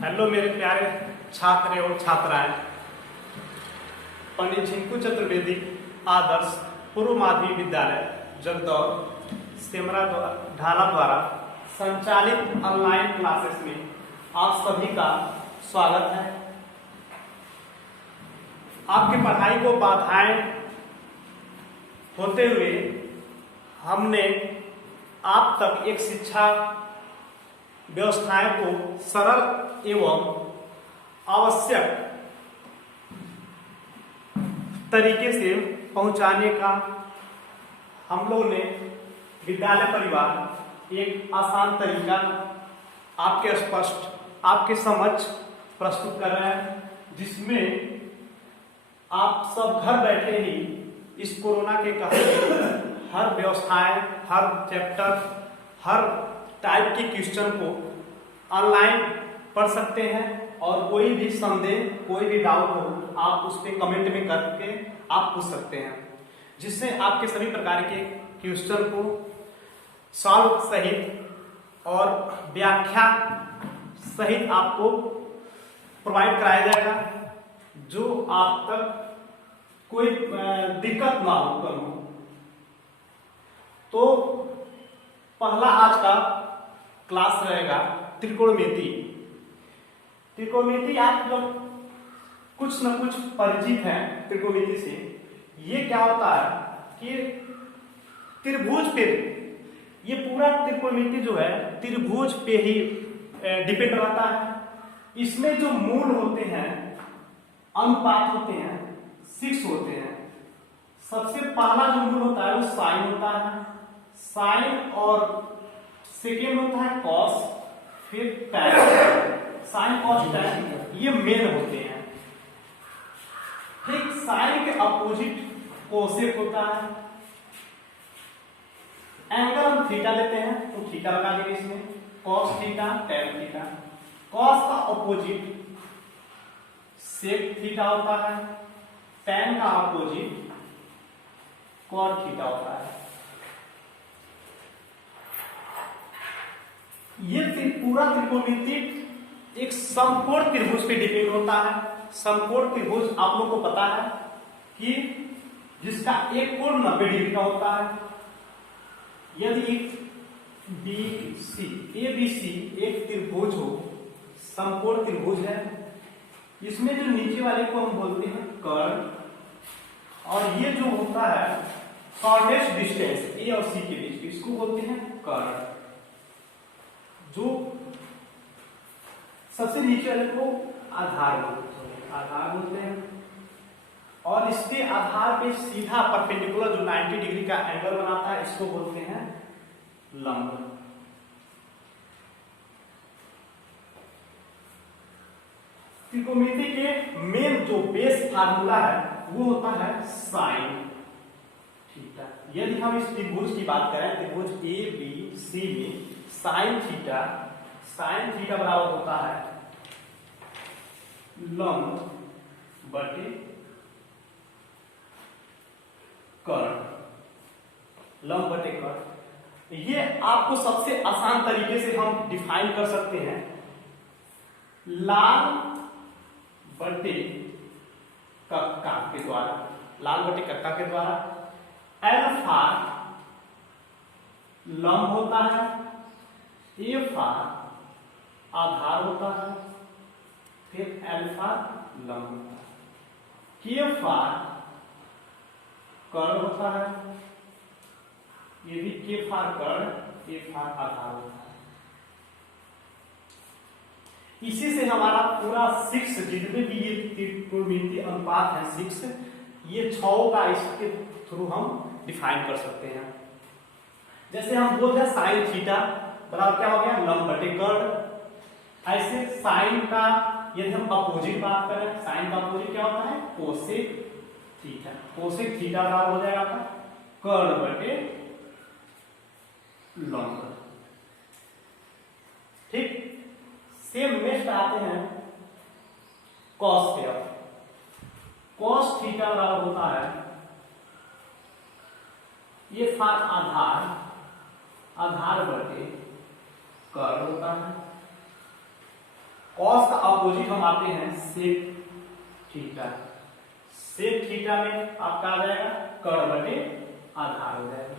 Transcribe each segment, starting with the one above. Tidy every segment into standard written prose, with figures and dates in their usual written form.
Hello मेरे प्यारे छात्र और छात्राएं। पंडित झिंकू चतुर्वेदी आदर्श पूर्व माध्यमिक विद्यालय जगदौर सेमरा ढाला द्वारा संचालित ऑनलाइन क्लासेस में आप सभी का स्वागत है। आपकी पढ़ाई को बाधाएं होते हुए हमने आप तक एक शिक्षा व्यवस्थाएं को सरल एवं आवश्यक तरीके से पहुंचाने का हम लोग ने विद्यालय परिवार एक आसान तरीका आपके समक्ष प्रस्तुत कर रहे हैं, जिसमें आप सब घर बैठे ही इस कोरोना के कारण हर व्यवस्थाएं, हर चैप्टर, हर टाइप के क्वेश्चन को ऑनलाइन पढ़ सकते हैं और कोई भी संदेह, कोई भी डाउट हो आप उस पर कमेंट में करके आप पूछ सकते हैं, जिससे आपके सभी प्रकार के क्वेश्चन को सॉल्व सहित और व्याख्या सहित आपको प्रोवाइड कराया जाएगा, जो आप तक कोई दिक्कत ना हो करो। तो पहला आज का क्लास रहेगा त्रिकोणमिति। त्रिकोणमिति आप लोग कुछ न कुछ परिचित हैं त्रिकोणमिति से। ये क्या होता है कि त्रिभुज पे, ये पूरा त्रिकोणमिति जो है त्रिभुज पे ही डिपेंड रहता है। इसमें जो मूल होते हैं, अनुपात होते हैं, 6 होते हैं। सबसे पहला जो मूल होता है वो साइन होता है, साइन, और सेकेंड होता है कॉस, फिर टैन। साइन कॉस टैन ये मेन होते हैं। ठीक, साइन के अपोजिट कोसेक होता है। एंगल हम थीटा लेते हैं तो थीटा लगा देंगे इसमें, cos theta, tan theta. Cos का अपोजिट सेक थीटा होता है, टैन का अपोजिट कॉट थीटा होता है। ये पूरा त्रिकोणमिति एक समकोण त्रिभुज पे डिपेंड होता है। समकोण त्रिभुज आप लोग को पता है कि जिसका एक कोण 90 डिग्री का होता है। यदि ABC एक त्रिभुज हो, समकोण त्रिभुज है, इसमें जो नीचे वाले को हम बोलते हैं कर्ण, और ये जो होता है शॉर्टेस्ट डिस्टेंस A और C के बीच, इसको बोलते हैं कर्ण। जो सबसे नीचे वाले को आधार बोलते हैं, और इसके आधार पे सीधा परपेंडिकुलर जो 90 डिग्री का एंगल बनाता है, इसको बोलते हैं लंब। त्रिकोणमिति के मेन जो बेस फार्मूला है वो होता है साइन थीटा। यदि हम इस त्रिभुज की बात करें, त्रिभुज ABC में साइन थीटा बराबर होता है लंब बटे कर्ण। लंब बटे कर्ण, ये आपको सबसे आसान तरीके से हम डिफाइन कर सकते हैं। लाल बटे कक्का के द्वारा अल्फा लंब होता है, एफा आधार होता है, फिर अल्फा लंब होता है, केफा कर्ण होता है, ये भी केफा कर्ण, एफा आधार होता है। इसी से हमारा पूरा 6 जितने भी ये त्रिकोणमिति अनुपात है 6, ये 6 का इसके थ्रू हम डिफाइन कर सकते हैं। जैसे हम बोलते हैं साइन थीटा बराबर क्या हो गया, लंब बटे कर्ण। ऐसे साइन का यदि हम अपोजिट बात करें, साइन का अपोजिट क्या होता है, कोसेक थीटा। कोसेक थीटा बराबर हो जाएगा आपका कर्ण बटे लंब। ठीक, सेम नेक्स्ट आते हैं कॉस थीटा। कॉस थीटा बराबर होता है, ये फार आधार बटे कर्ण होता है, कॉस का अपोजिट हम आते हैं सेक थीटा। सेक थीटा में आपका आ जाएगा कर्ण बटे आधार हो जाएगा।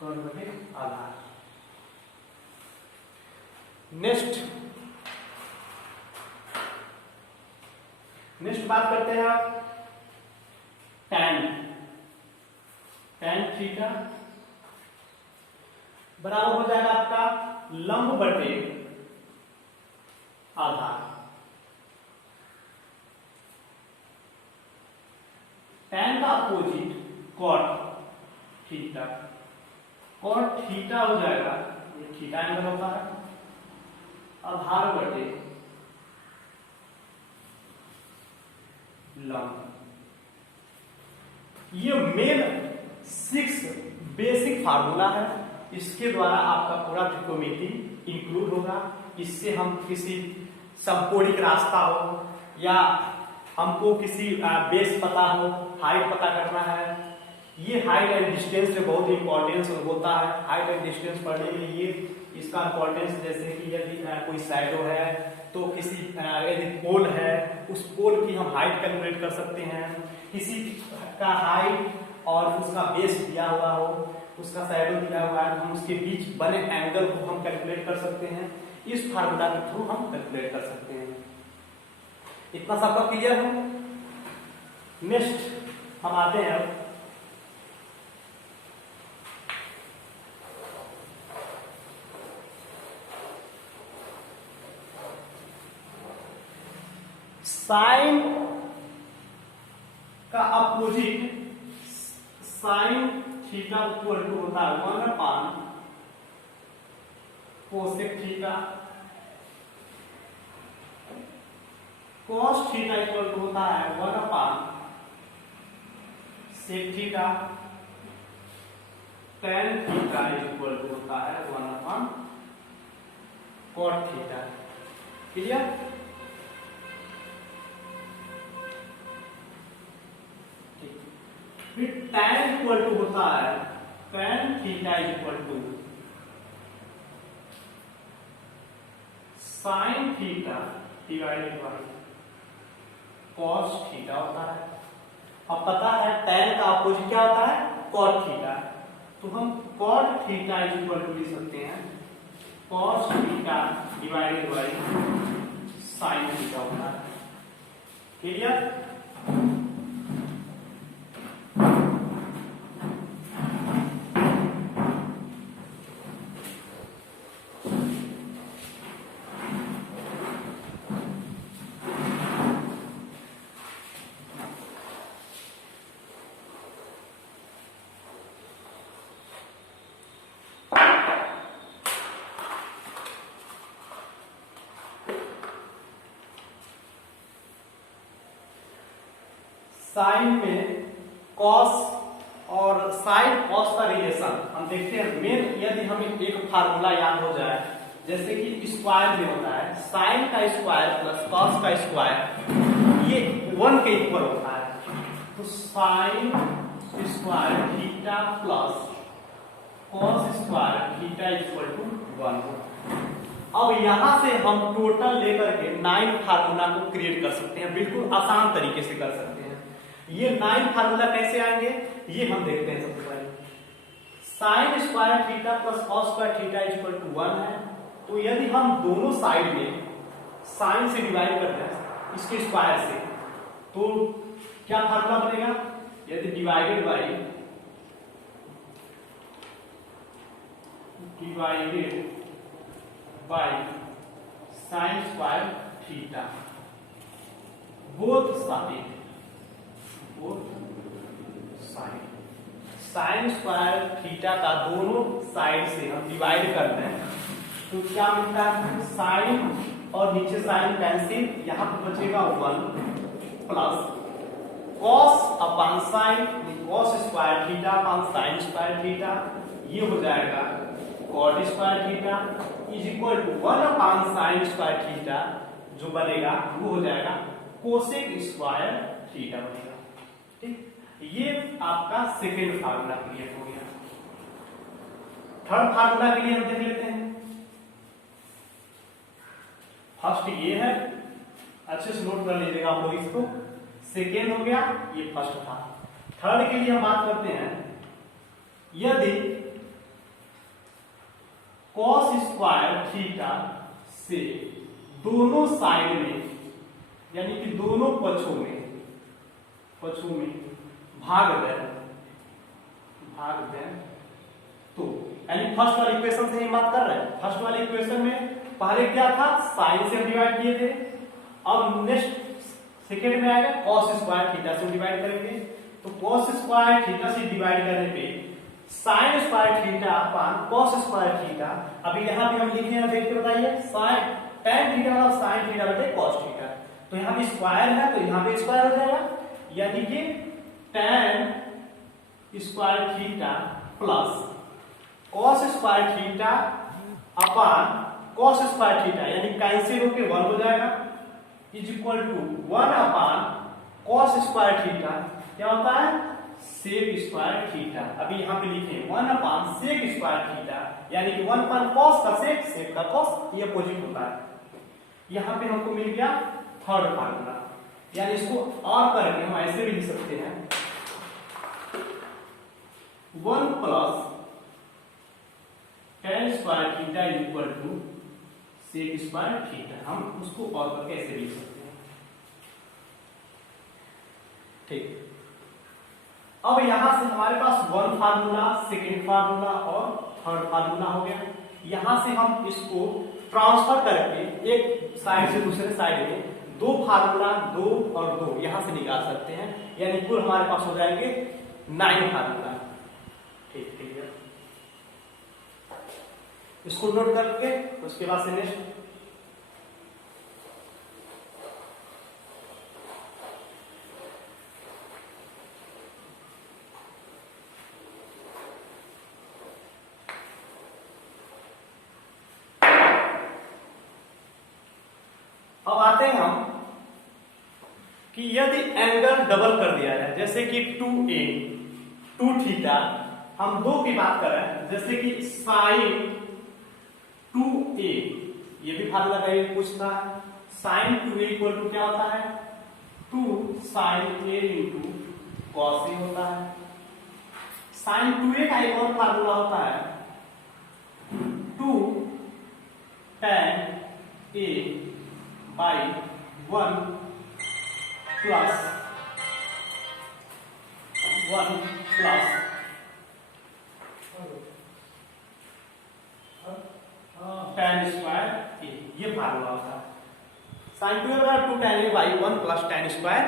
कर्ण बटे आधार। नेक्स्ट बात करते हैं आप tan थीटा बराबर हो जाएगा आपका लंब बटे आधार। tan का opposite cot theta. cot theta हो जाएगा, ये थीटा एंगल होता है, आधार बटे लंब। ये मेन 6 बेसिक फार्मूला है, इसके द्वारा आपका पूरा त्रिकोणमिति इंक्लूड होगा। इससे हम किसी समकोणिक रास्ता हो या हमको किसी बेस पता हो, हाइट पता करना है, ये हाइट एंड डिस्टेंस में बहुत इंपॉर्टेंस होता है। हाइट एंड डिस्टेंस पढ़ने में ये इसका इंपॉर्टेंस, जैसे कि यदि कोई शैडो है तो किसी यदि पोल है, उस पोल की हम हाइट कैलकुलेट कर सकते हैं। किसी का हाइट और उसका बेस दिया हुआ हो, उसका शैडो दिया हुआ है, हम उसके बीच बने एंगल को हम कैलकुलेट कर सकते हैं। इस फार्मूला के थ्रू हम कैलकुलेट कर सकते हैं। इतना सबका क्लियर है? नेक्स्ट हम आते हैं अब साइन का opposite. Sine theta equal to होता है 1/, cosec theta. Cos theta equal to होता है 1/, sec theta. tan theta equal to होता है 1/, कॉट थीटा। क्लियर? फिर tan इक्वल टू होता है tan theta equal to sine theta divided by cos theta होता है। अब पता है tan का अपोजिट क्या होता है? cot theta. तो हम cot थीटा इक्वल टू लिख सकते हैं cos theta divided by sine theta होता है। क्लियर? साइन में कॉस और साइन कॉस का रिलेशन हम देखते हैं। मेन यदि हमें एक फार्मूला याद हो जाए, जैसे कि स्क्वायर में होता है साइन का स्क्वायर प्लस कॉस का स्क्वायर, ये 1 के इक्वल होता है। तो sine square theta plus cos square theta equal to 1। अब यहां से हम टोटल लेकर के 9 फार्मूला को क्रिएट कर सकते हैं, बिल्कुल आसान तरीके से कर सकते हैं। ये 9 फार्मूला कैसे आएंगे ये हम देखते हैं। सबसे पहले sine square theta plus cos square theta equal to 1 है। तो यदि हम दोनों साइड में साइन से डिवाइड करते हैं इसके स्क्वायर से, तो क्या फार्मूला बनेगा? यदि divided by sine square theta both side, sign square theta का दोनों साइड से हम डिवाइड करते हैं तो क्या मिलता है? साइन और नीचे साइन कैंसिल, यहां पर बचेगा 1 plus cos upon sine, cos square theta upon sine square theta, ये हो जाएगा cot square theta is equal to 1 upon sine square theta, जो बनेगा वो हो जाएगा कोसेक स्क्वायर थीटा बनेगा। ठीक, ये आपका सेकेंड फार्मूला क्लियर हो गया। थर्ड फार्मूला के लिए हम देख लेते हैं। फर्स्ट ये है, अच्छे से नोट कर लीजिएगा आप लोग इसको। सेकेंड हो गया, ये फर्स्ट था। थर्ड के लिए हम बात करते हैं, यदि cos स्क्वायर थीटा से दोनों साइड में यानी कि दोनों पक्षों में भाग दें तो यानी फर्स्ट वाली इक्वेशन से हम बात कर रहे हैं। फर्स्ट वाली इक्वेशन में पहले क्या था, साइन से हम डिवाइड किए थे। अब नेक्स्ट सेकेंड में आएगा cos स्क्वायर थीटा से डिवाइड करेंगे। तो cos स्क्वायर थीटा से डिवाइड करने पे sign square theta upon cos square theta. अभी यहाँ पे हम लिखे हैं, देख के बताइए, साइन tan थीटा मतलब साइन थीटा बटे cos थीटा। तो यहाँ पे स्क्वायर है तो यहाँ पे स्क्वायर हो जाएगा, यानी कि tan square theta plus cos square theta upon cos square theta, यानी कैंसिल होके 1 हो जाएगा, is equal to 1 upon cos square theta क्या होता है, सेक स्क्वायर थीटा। अभी यहाँ पे लिखे 1 अपान सेक स्क्वायर थीटा, यानी कि 1 अपान cos का सेक का cos, ये अपोजिट होता है। यहाँ पे हमको मिल गया थर्ड फार्मूला, यानी इसको और करके हम ऐसे भी लिख सकते हैं 1 plus tan square theta equal to sec square theta. हम उसको और करके ऐसे लिख सकते हैं। ठीक, अब यहां से हमारे पास 1 फार्मूला, सेकेंड फार्मूला और थर्ड फार्मूला हो गया। यहां से हम इसको ट्रांसफर करके एक साइड से दूसरे साइड में 2 फार्मूला, 2 और 2 यहां से निकाल सकते हैं, यानी कुल हमारे पास हो जाएंगे 9 फार्मूला। ठीक है, इसको नोट करके उसके बाद से नेक्स्ट अब आते हैं हम कि यदि एंगल डबल कर दिया जाए, जैसे कि 2a 2 थीटा, हम 2 की बात कर रहे हैं, जैसे कि साइन 2a, ये भी फार्मूला का पूछता है। साइन 2a इक्वल टू क्या होता है, 2 sine a into cos a होता है। साइन 2a का एक और फार्मूला होता है 2 tan a by 1 plus tan square a, ये फार्मूला होता है। साइन 2a बराबर 2 tan a by 1 plus tan square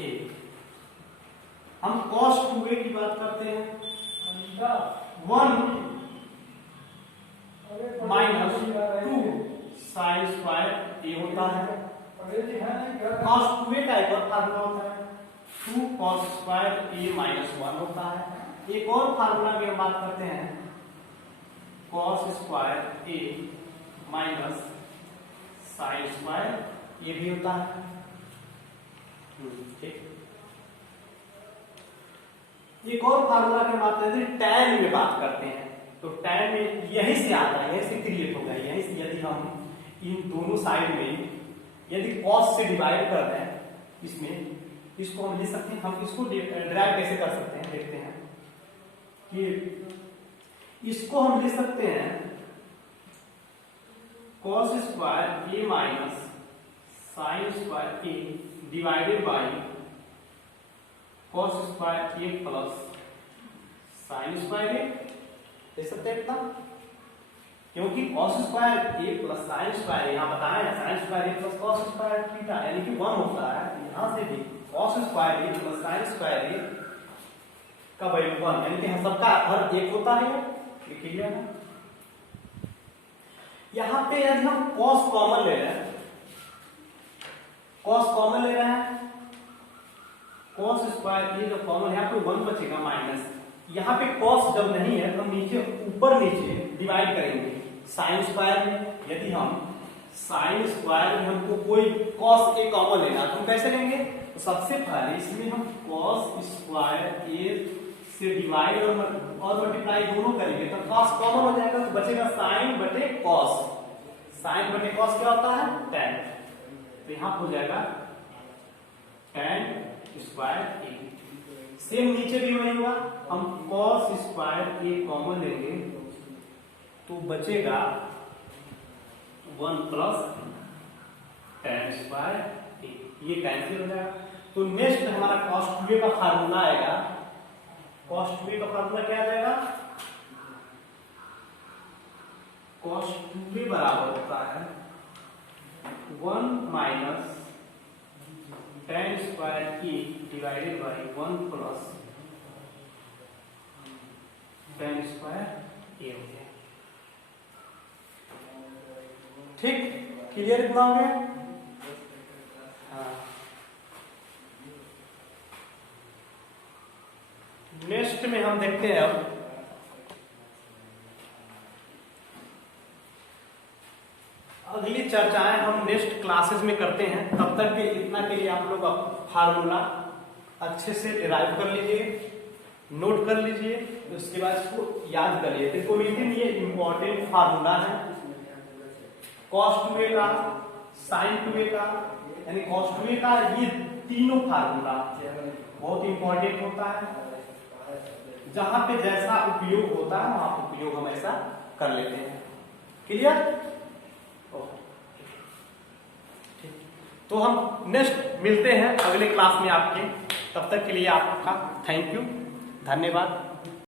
a। हम cos 2a की बात करते हैं, 1 माइनस 2 साइन स्क्वायर a होता है। cos 2a का एक और फार्मूला होता है 2 cos स्क्वायर a माइनस 1 होता है। एक और फार्मूला की हम बात करते हैं cos square a minus sine square ये भी होता है। ठीक, एक और फार्मूला की बात करते हैं tan में बात करते हैं, तो tan में यही से आता है, यही से क्रिएट होगा। यही से यदि हम इन दोनों साइड में यदि cos से डिवाइड कर दें, इसमें इसको हम लिख सकते हैं, हम इसको डिराइव कैसे कर सकते हैं देखते हैं कि इसको हम लिख सकते हैं cos square a minus sine square a divided by cos square a plus sine square a, देख सकते हैं इतना, क्योंकि cos square a plus sine square यहाँ बताया है sine square a plus cos square theta यानी कि 1 होता है। यहाँ से भी cos square a plus sine square a का वैल्यू 1, यानी कि सबका हर एक होता है, लिख लिया है। यहाँ पे यदि हम cos कॉमन ले रहे हैं, cos कॉमन ले रहे हैं, cos स्क्वायर a का कॉमन यहाँ पे 1 बचेगा माइनस, यहाँ पे cos जब नहीं है तो हम नीचे ऊपर नीचे डिवाइड करेंगे साइन स्क्वायर में। यदि हम साइन स्क्वायर में हमको कोई cos a कॉमन लेना तो हम कैसे लेंगे, तो सबसे पहले इसमें हम cos स्क्वायर a से डिवाइड और मल्टीप्लाई दोनों करेंगे तो cos कॉमन हो जाएगा, तो बचेगा साइन बटे cos। साइन बटे cos क्या होता है? tan। तो यहां हो जाएगा tan स्क्वायर a। सेम नीचे भी वही हुआ, हम cos स्क्वायर a कॉमन लेंगे तो बचेगा 1 प्लस tan स्क्वायर a, ये कैंसिल हो जाएगा। तो नेक्स्ट हमारा cos 2a का फार्मूला आएगा। cos 2a का फार्मूला क्या आ जाएगा? cos 2a बराबर होता है 1 minus tan square a divided by 1 plus tan square a हो गया। ठीक, क्लियर इतना हो गया? हाँ। नेक्स्ट में हम देखते हैं अब अगली चर्चाएं हम नेक्स्ट क्लासेस में करते हैं। तब तक के इतना के लिए आप लोग फार्मूला अच्छे से डिराइव कर लीजिए, नोट कर लीजिए, उसके बाद इसको याद कर लीजिए। त्रिकोणमिति में ये इंपॉर्टेंट फार्मूला है cos 2a का, sin 2a का, यानी cos 2a का ये तीनों फार्मूला बहुत इंपॉर्टेंट होता है। जहां पे जैसा उपयोग होता है वहां उपयोग हम ऐसा कर लेते हैं। क्लियर? तो हम नेक्स्ट मिलते हैं अगले क्लास में आपके। तब तक के लिए आपका थैंक यू, धन्यवाद।